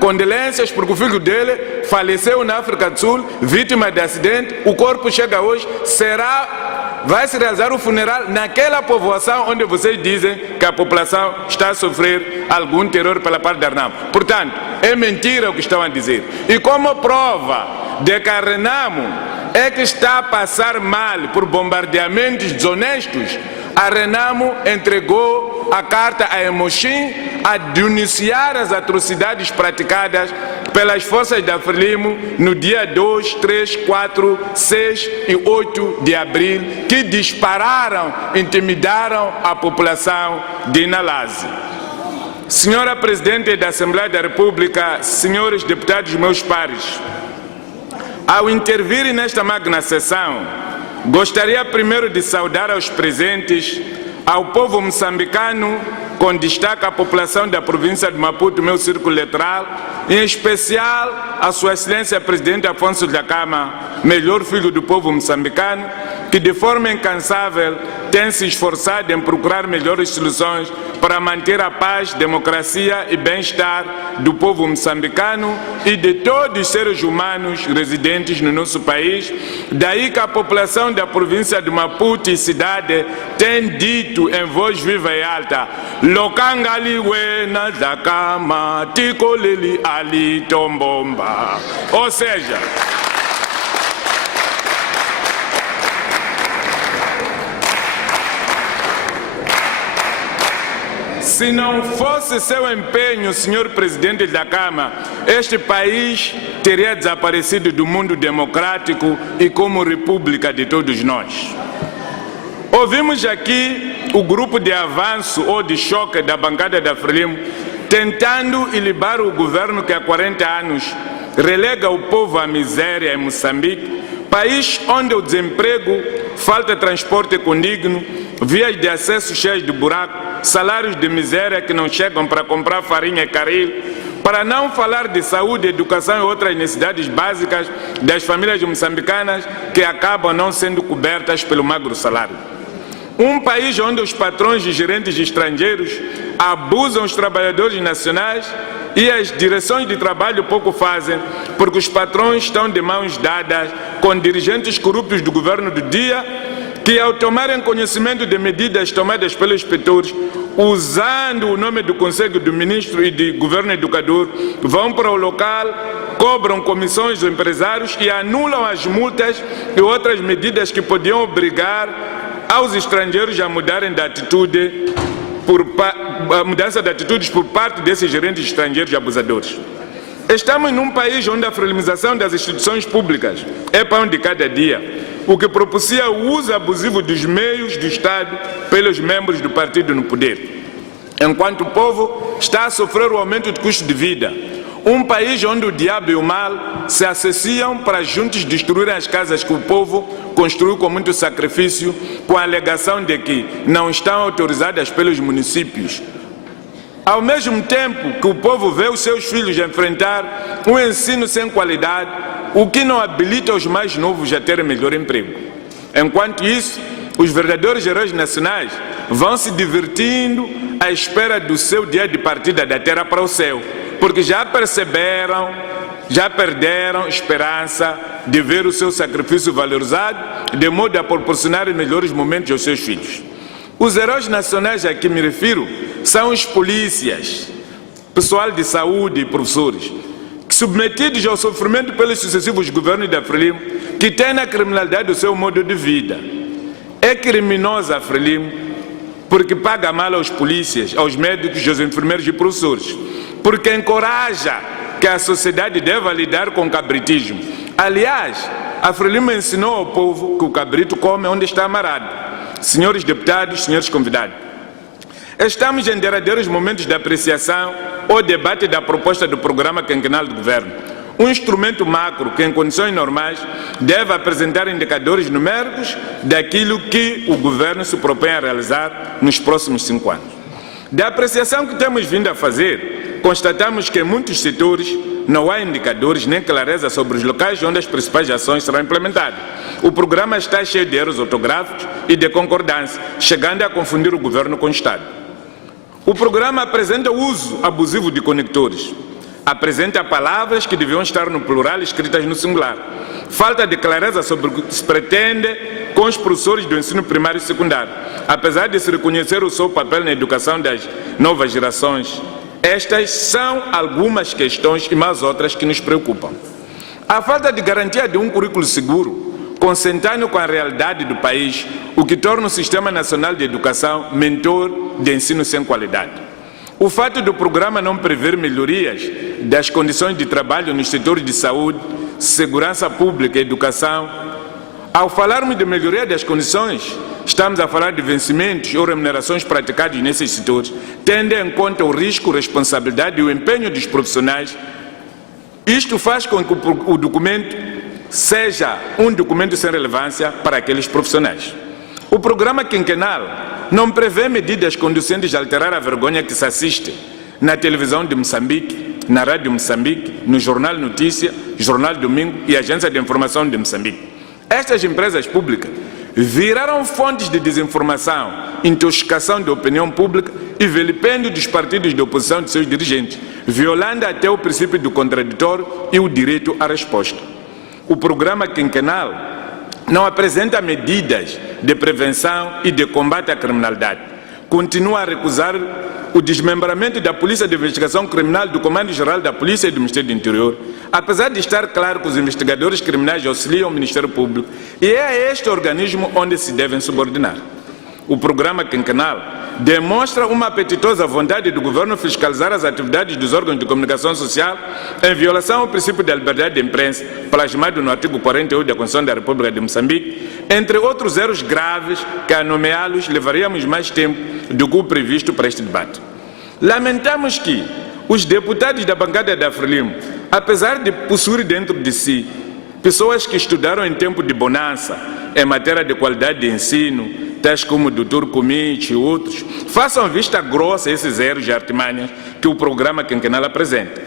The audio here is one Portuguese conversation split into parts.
Condolências porque o filho dele faleceu na África do Sul, vítima de acidente. O corpo chega hoje, vai se realizar o funeral naquela povoação onde vocês dizem que a população está a sofrer algum terror pela parte da Renamo. Portanto, é mentira o que estão a dizer. E como prova de que a Renamo é que está a passar mal por bombardeamentos desonestos, a Renamo entregou a carta a Emoxim a denunciar as atrocidades praticadas pelas forças da Frelimo no dia 2, 3, 4, 6 e 8 de abril, que dispararam, intimidaram a população de Inalazi. Senhora Presidente da Assembleia da República, senhores deputados meus pares, ao intervir nesta magna sessão, gostaria primeiro de saudar aos presentes, ao povo moçambicano, com destaque à população da província de Maputo, meu círculo eleitoral, em especial a Sua Excelência Presidente Afonso Dhlakama, melhor filho do povo moçambicano, que de forma incansável tem se esforçado em procurar melhores soluções para manter a paz, democracia e bem-estar do povo moçambicano e de todos os seres humanos residentes no nosso país. Daí que a população da província de Maputo e cidade tem dito em voz viva e alta: Lokangali na Dhlakama, tikoleli ali tombomba. Ou seja, se não fosse seu empenho, senhor Presidente da Câmara, este país teria desaparecido do mundo democrático e como república de todos nós. Ouvimos aqui o grupo de avanço ou de choque da bancada da Frelimo tentando ilibar o governo que há 40 anos relega o povo à miséria em Moçambique, país onde o desemprego, falta de transporte condigno, vias de acesso cheias de buraco, salários de miséria que não chegam para comprar farinha e caril, para não falar de saúde, educação e outras necessidades básicas das famílias moçambicanas que acabam não sendo cobertas pelo magro salário. Um país onde os patrões e gerentes estrangeiros abusam os trabalhadores nacionais e as direções de trabalho pouco fazem, porque os patrões estão de mãos dadas com dirigentes corruptos do governo do dia, que ao tomarem conhecimento de medidas tomadas pelos inspetores, usando o nome do Conselho do Ministro e de Governo Educador, vão para o local, cobram comissões dos empresários e anulam as multas e outras medidas que podiam obrigar aos estrangeiros a mudarem de atitude, a mudança de atitudes por parte desses gerentes estrangeiros abusadores. Estamos num país onde a frelimização das instituições públicas é pão de cada dia, o que propicia o uso abusivo dos meios do Estado pelos membros do partido no poder. Enquanto o povo está a sofrer o aumento de custo de vida, um país onde o diabo e o mal se associam para juntos destruir as casas que o povo construiu com muito sacrifício, com a alegação de que não estão autorizadas pelos municípios. Ao mesmo tempo que o povo vê os seus filhos enfrentar um ensino sem qualidade, o que não habilita os mais novos a terem melhor emprego. Enquanto isso, os verdadeiros heróis nacionais vão se divertindo à espera do seu dia de partida da terra para o céu, porque já perceberam, já perderam esperança de ver o seu sacrifício valorizado, de modo a proporcionar melhores momentos aos seus filhos. Os heróis nacionais a que me refiro são os polícias, pessoal de saúde e professores, que, submetidos ao sofrimento pelos sucessivos governos da Frelimo, que têm na criminalidade o seu modo de vida. É criminosa a Frelimo porque paga mal aos polícias, aos médicos, aos enfermeiros e professores, porque encoraja que a sociedade deva lidar com o cabritismo. Aliás, a Frelimo ensinou ao povo que o cabrito come onde está amarrado. Senhores deputados, senhores convidados, estamos em derradeiros momentos de apreciação ou debate da proposta do programa quinquenal do governo, um instrumento macro que, em condições normais, deve apresentar indicadores numéricos daquilo que o governo se propõe a realizar nos próximos 5 anos. Da apreciação que temos vindo a fazer, constatamos que em muitos setores não há indicadores nem clareza sobre os locais onde as principais ações serão implementadas. O programa está cheio de erros ortográficos e de concordância, chegando a confundir o governo com o Estado. O programa apresenta o uso abusivo de conectores. Apresenta palavras que deviam estar no plural escritas no singular. Falta de clareza sobre o que se pretende com os professores do ensino primário e secundário. Apesar de se reconhecer o seu papel na educação das novas gerações, estas são algumas questões e mais outras que nos preocupam. A falta de garantia de um currículo seguro, consentâneo com a realidade do país, o que torna o Sistema Nacional de Educação mentor de ensino sem qualidade. O fato do programa não prever melhorias das condições de trabalho nos setores de saúde, segurança pública e educação. Ao falarmos de melhoria das condições, estamos a falar de vencimentos ou remunerações praticadas nesses setores, tendo em conta o risco, responsabilidade e o empenho dos profissionais. Isto faz com que o documento seja um documento sem relevância para aqueles profissionais. O programa quinquenal não prevê medidas conducentes a alterar a vergonha que se assiste na televisão de Moçambique, na rádio Moçambique, no Jornal Notícia, Jornal Domingo e Agência de Informação de Moçambique. Estas empresas públicas viraram fontes de desinformação, intoxicação da opinião pública e vilipêndio dos partidos de oposição de seus dirigentes, violando até o princípio do contraditório e o direito à resposta. O programa quinquenal não apresenta medidas de prevenção e de combate à criminalidade. Continua a recusar o desmembramento da Polícia de Investigação Criminal, do Comando-Geral da Polícia e do Ministério do Interior, apesar de estar claro que os investigadores criminais auxiliam o Ministério Público e é a este organismo onde se devem subordinar. O programa quinquenal demonstra uma apetitosa vontade do governo fiscalizar as atividades dos órgãos de comunicação social em violação ao princípio da liberdade de imprensa, plasmado no artigo 48 da Constituição da República de Moçambique, entre outros erros graves que, a nomeá-los, levaríamos mais tempo do que o previsto para este debate. Lamentamos que os deputados da bancada da Frelimo, apesar de possuir dentro de si pessoas que estudaram em tempo de bonança em matéria de qualidade de ensino, tais como o Dr. Comite e outros, façam vista grossa a esses erros de artimanhas que o programa quinquenal apresenta.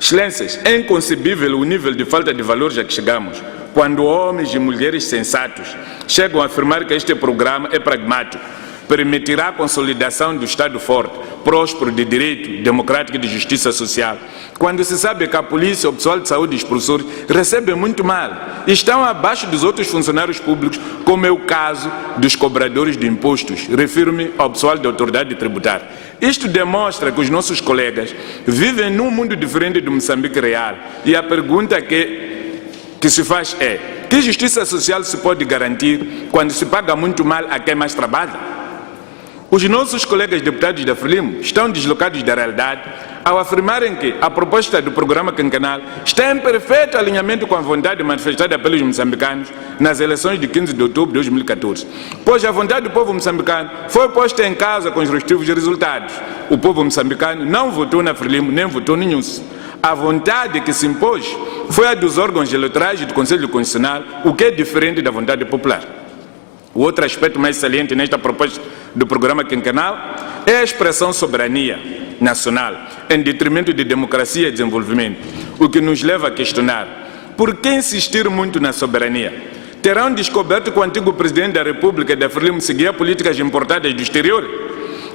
Excelências, é inconcebível o nível de falta de valores a que chegamos, quando homens e mulheres sensatos chegam a afirmar que este programa é pragmático, permitirá a consolidação do Estado forte, próspero, de direito, democrático e de justiça social, quando se sabe que a polícia, o pessoal de saúde e os professores recebem muito mal e estão abaixo dos outros funcionários públicos, como é o caso dos cobradores de impostos. Refiro-me ao pessoal da autoridade tributária. Isto demonstra que os nossos colegas vivem num mundo diferente do Moçambique real e a pergunta que se faz é: que justiça social se pode garantir quando se paga muito mal a quem mais trabalha? Os nossos colegas deputados da Frelimo estão deslocados da realidade ao afirmarem que a proposta do programa quinquenal está em perfeito alinhamento com a vontade manifestada pelos moçambicanos nas eleições de 15 de outubro de 2014, pois a vontade do povo moçambicano foi posta em causa com os respectivos resultados. O povo moçambicano não votou na Frelimo nem votou no NUS. A vontade que se impôs foi a dos órgãos eleitorais e do Conselho Constitucional, o que é diferente da vontade popular. O outro aspecto mais saliente nesta proposta do programa quinquenal é a expressão soberania nacional, em detrimento de democracia e desenvolvimento, o que nos leva a questionar: por que insistir muito na soberania? Terão descoberto que o antigo presidente da República da Frelimo seguia políticas importadas do exterior?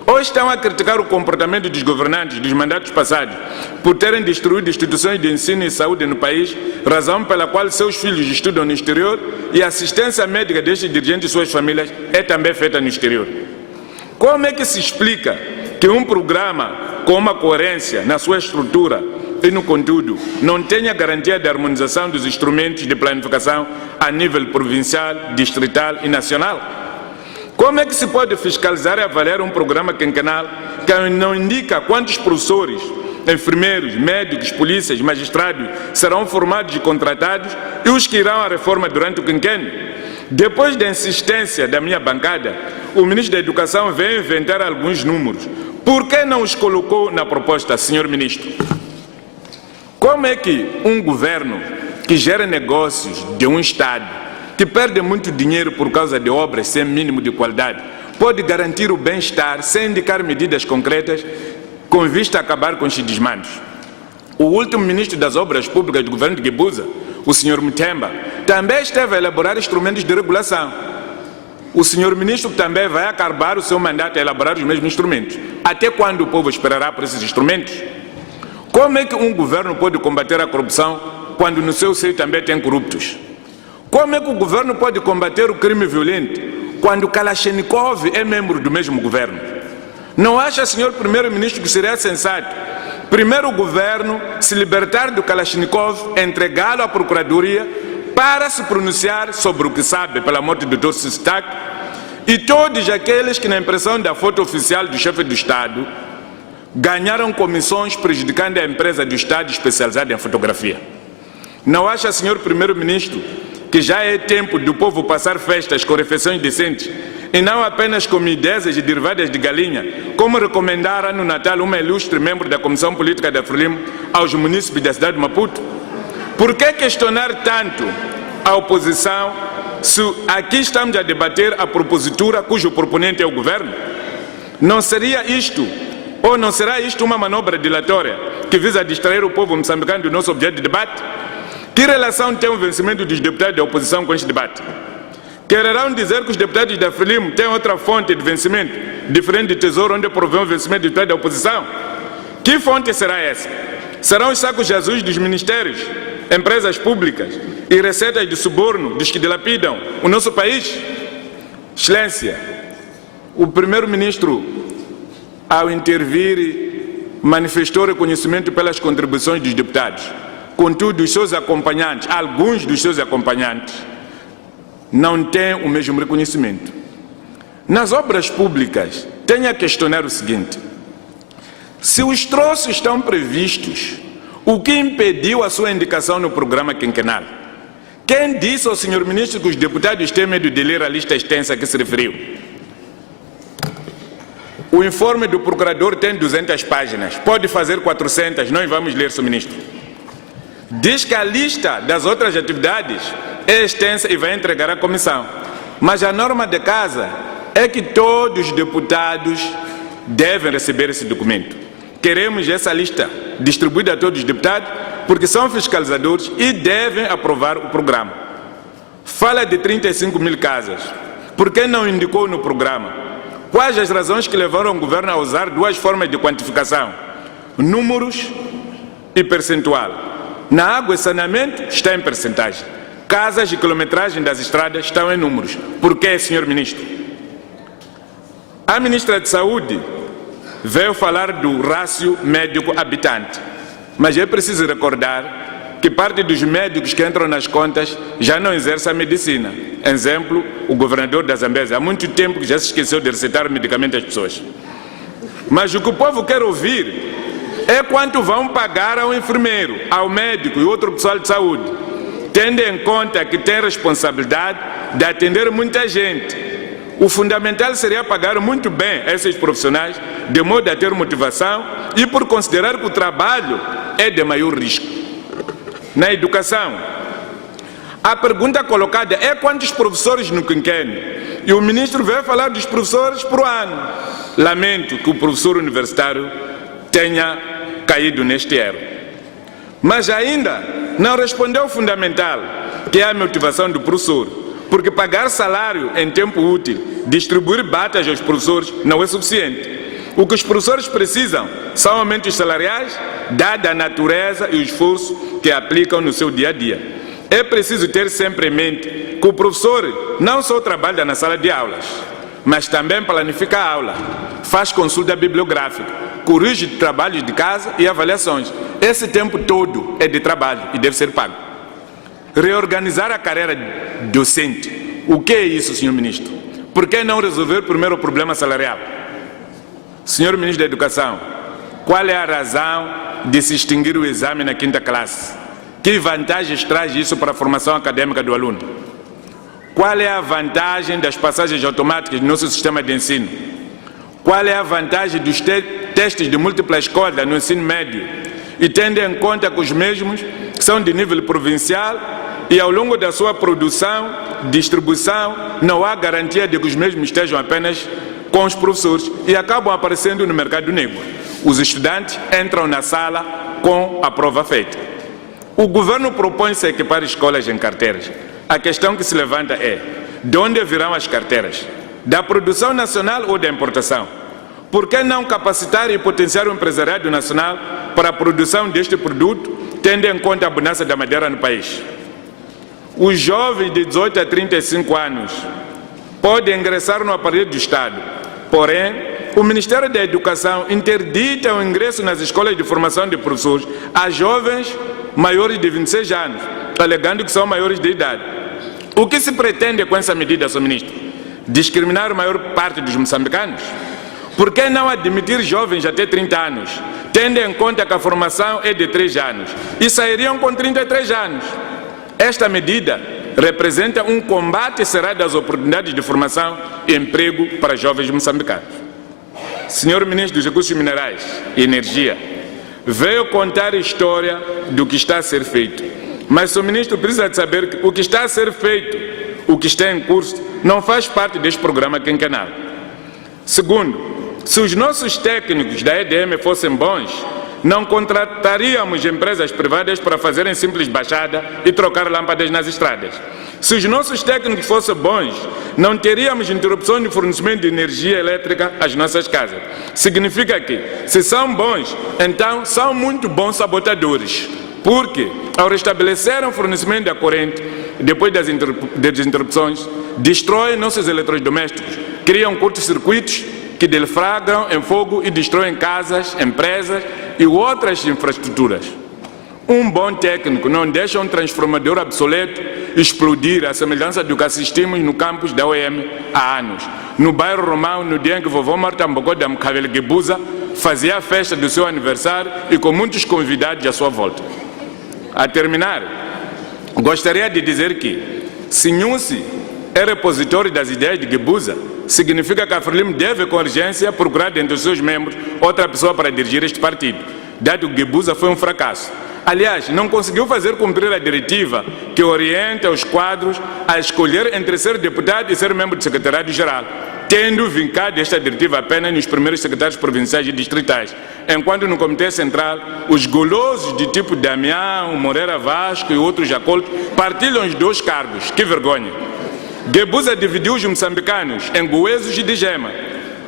Ou estão a criticar o comportamento dos governantes dos mandatos passados por terem destruído instituições de ensino e saúde no país, razão pela qual seus filhos estudam no exterior e a assistência médica destes dirigentes e suas famílias é também feita no exterior? Como é que se explica que um programa com uma coerência na sua estrutura e no conteúdo não tenha garantia de harmonização dos instrumentos de planificação a nível provincial, distrital e nacional? Como é que se pode fiscalizar e avaliar um programa quinquenal que não indica quantos professores, enfermeiros, médicos, polícias, magistrados serão formados e contratados e os que irão à reforma durante o quinquênio? Depois da insistência da minha bancada, o ministro da Educação veio inventar alguns números. Por que não os colocou na proposta, senhor ministro? Como é que um governo que gera negócios de um Estado, que perde muito dinheiro por causa de obras sem mínimo de qualidade, pode garantir o bem-estar sem indicar medidas concretas com vista a acabar com estes desmandos? O último ministro das Obras Públicas do governo de Guebuza, o senhor Mutemba, também esteve a elaborar instrumentos de regulação. O senhor ministro também vai acabar o seu mandato a elaborar os mesmos instrumentos. Até quando o povo esperará por esses instrumentos? Como é que um governo pode combater a corrupção quando no seu seio também tem corruptos? Como é que o governo pode combater o crime violento quando Kalashnikov é membro do mesmo governo? Não acha, senhor primeiro-ministro, que seria sensato primeiro o governo se libertar do Kalashnikov, entregá-lo à procuradoria para se pronunciar sobre o que sabe pela morte do Dr. Sistak, e todos aqueles que na impressão da foto oficial do chefe do Estado ganharam comissões prejudicando a empresa do Estado especializada em fotografia? Não acha, senhor primeiro-ministro, que já é tempo do povo passar festas com refeições decentes e não apenas com miudezas e derivadas de galinha, como recomendara no Natal uma ilustre membro da Comissão Política da Frelimo aos munícipes da cidade de Maputo? Por que questionar tanto a oposição se aqui estamos a debater a propositura cujo proponente é o governo? Não seria isto, ou não será isto uma manobra dilatória que visa distrair o povo moçambicano do nosso objeto de debate? Que relação tem o vencimento dos deputados da oposição com este debate? Quererão dizer que os deputados da Frelimo têm outra fonte de vencimento, diferente do Tesouro, onde provém o vencimento dos deputados da oposição? Que fonte será essa? Serão os sacos azuis dos ministérios, empresas públicas e receitas de suborno dos que dilapidam o nosso país? Excelência, o primeiro-ministro, ao intervir, manifestou reconhecimento pelas contribuições dos deputados. Contudo, os seus acompanhantes, alguns dos seus acompanhantes, não têm o mesmo reconhecimento. Nas obras públicas, tenho a questionar o seguinte: se os troços estão previstos, o que impediu a sua indicação no programa quinquenal? Quem disse ao senhor ministro que os deputados têm medo de ler a lista extensa a que se referiu? O informe do procurador tem 200 páginas, pode fazer 400, nós vamos ler, senhor ministro. Diz que a lista das outras atividades é extensa e vai entregar à comissão. Mas a norma de casa é que todos os deputados devem receber esse documento. Queremos essa lista distribuída a todos os deputados, porque são fiscalizadores e devem aprovar o programa. Fala de 35 mil casas. Por que não indicou no programa? Quais as razões que levaram o governo a usar duas formas de quantificação? Números e percentual. Na água e saneamento está em percentagem. Casas e quilometragem das estradas estão em números. Por que, senhor ministro? A ministra de Saúde veio falar do rácio médico-habitante. Mas é preciso recordar que parte dos médicos que entram nas contas já não exercem a medicina. Exemplo, o governador da Zambésia. Há muito tempo que já se esqueceu de receitar medicamento às pessoas. Mas o que o povo quer ouvir é quanto vão pagar ao enfermeiro, ao médico e outro pessoal de saúde, tendo em conta que tem responsabilidade de atender muita gente. O fundamental seria pagar muito bem esses profissionais, de modo a ter motivação e por considerar que o trabalho é de maior risco. Na educação, a pergunta colocada é quantos professores no quinquênio? E o ministro veio falar dos professores por ano. Lamento que o professor universitário tenha caído neste erro. Mas ainda não respondeu o fundamental, que é a motivação do professor, porque pagar salário em tempo útil, distribuir batas aos professores não é suficiente. O que os professores precisam são aumentos salariais, dada a natureza e o esforço que aplicam no seu dia a dia. É preciso ter sempre em mente que o professor não só trabalha na sala de aulas, mas também planifica a aula, faz consulta bibliográfica, corrige trabalhos de casa e avaliações. Esse tempo todo é de trabalho e deve ser pago. Reorganizar a carreira docente. O que é isso, senhor ministro? Por que não resolver primeiro o problema salarial? Senhor ministro da Educação, qual é a razão de se extinguir o exame na quinta classe? Que vantagens traz isso para a formação acadêmica do aluno? Qual é a vantagem das passagens automáticas do nosso sistema de ensino? Qual é a vantagem dos testes de múltipla escolha no ensino médio? E tendo em conta que os mesmos são de nível provincial e ao longo da sua produção, distribuição, não há garantia de que os mesmos estejam apenas com os professores e acabam aparecendo no mercado negro. Os estudantes entram na sala com a prova feita. O governo propõe-se a equipar escolas em carteiras. A questão que se levanta é: de onde virão as carteiras? Da produção nacional ou da importação? Por que não capacitar e potenciar o empresariado nacional para a produção deste produto, tendo em conta a abundância da madeira no país? Os jovens de 18 a 35 anos podem ingressar no aparelho do Estado, porém, o Ministério da Educação interdita o ingresso nas escolas de formação de professores a jovens maiores de 26 anos, alegando que são maiores de idade. O que se pretende com essa medida, Sr. Ministro? Discriminar a maior parte dos moçambicanos? Por que não admitir jovens até 30 anos, tendo em conta que a formação é de 3 anos, e sairiam com 33 anos? Esta medida representa um combate cerrado às oportunidades de formação e emprego para jovens moçambicanos. Senhor Ministro dos Recursos Minerais e Energia, veio contar a história do que está a ser feito. Mas o Ministro precisa de saber que o que está a ser feito, o que está em curso, não faz parte deste programa quinquenal. Segundo, se os nossos técnicos da EDM fossem bons, não contrataríamos empresas privadas para fazerem simples baixada e trocar lâmpadas nas estradas. Se os nossos técnicos fossem bons, não teríamos interrupção de fornecimento de energia elétrica às nossas casas. Significa que, se são bons, então são muito bons sabotadores. Porque, ao restabelecer o fornecimento da corrente, depois das interrupções, destroem nossos eletrodomésticos, criam curtos-circuitos que deflagram em fogo e destroem casas, empresas e outras infraestruturas. Um bom técnico não deixa um transformador obsoleto explodir, à semelhança do que assistimos no campus da OEM há anos. No bairro Romão, no dia em que vovó Marta Mbogoda Mkhavele Gebuza fazia a festa do seu aniversário e com muitos convidados à sua volta. A terminar, gostaria de dizer que, se Nhussi é repositório das ideias de Gebuza, significa que a Frelimo deve, com urgência, procurar dentre os seus membros outra pessoa para dirigir este partido, dado que Gebuza foi um fracasso. Aliás, não conseguiu fazer cumprir a diretiva que orienta os quadros a escolher entre ser deputado e ser membro do secretariado-geral, tendo vincado esta diretiva apenas nos primeiros secretários provinciais e distritais, enquanto no Comitê Central, os golosos de tipo Damião, Moreira Vasco e outros acoltos partilham os 2 cargos. Que vergonha! Gebuza dividiu os moçambicanos em goesos e de gema.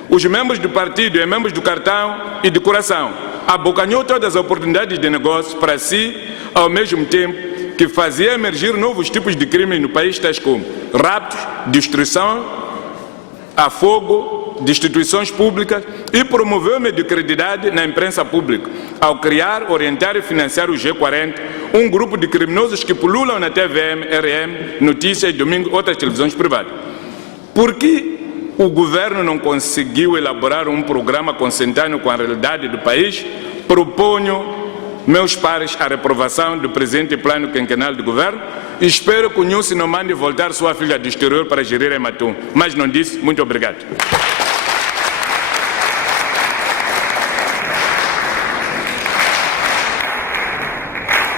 Os membros do partido e membros do cartão e de coração. Abocanhou todas as oportunidades de negócio para si, ao mesmo tempo que fazia emergir novos tipos de crimes no país, tais como raptos, destruição a fogo de instituições públicas e promoveu a mediocridade na imprensa pública, ao criar, orientar e financiar o G40, um grupo de criminosos que pululam na TVM, RM, Notícias, Domingo e outras televisões privadas. Por que o governo não conseguiu elaborar um programa consentâneo com a realidade do país? Proponho, meus pares, a reprovação do presente plano quinquenal de governo e espero que o Nhussi não mande voltar sua filha do exterior para gerir Ematum. Mas não disse. Muito obrigado.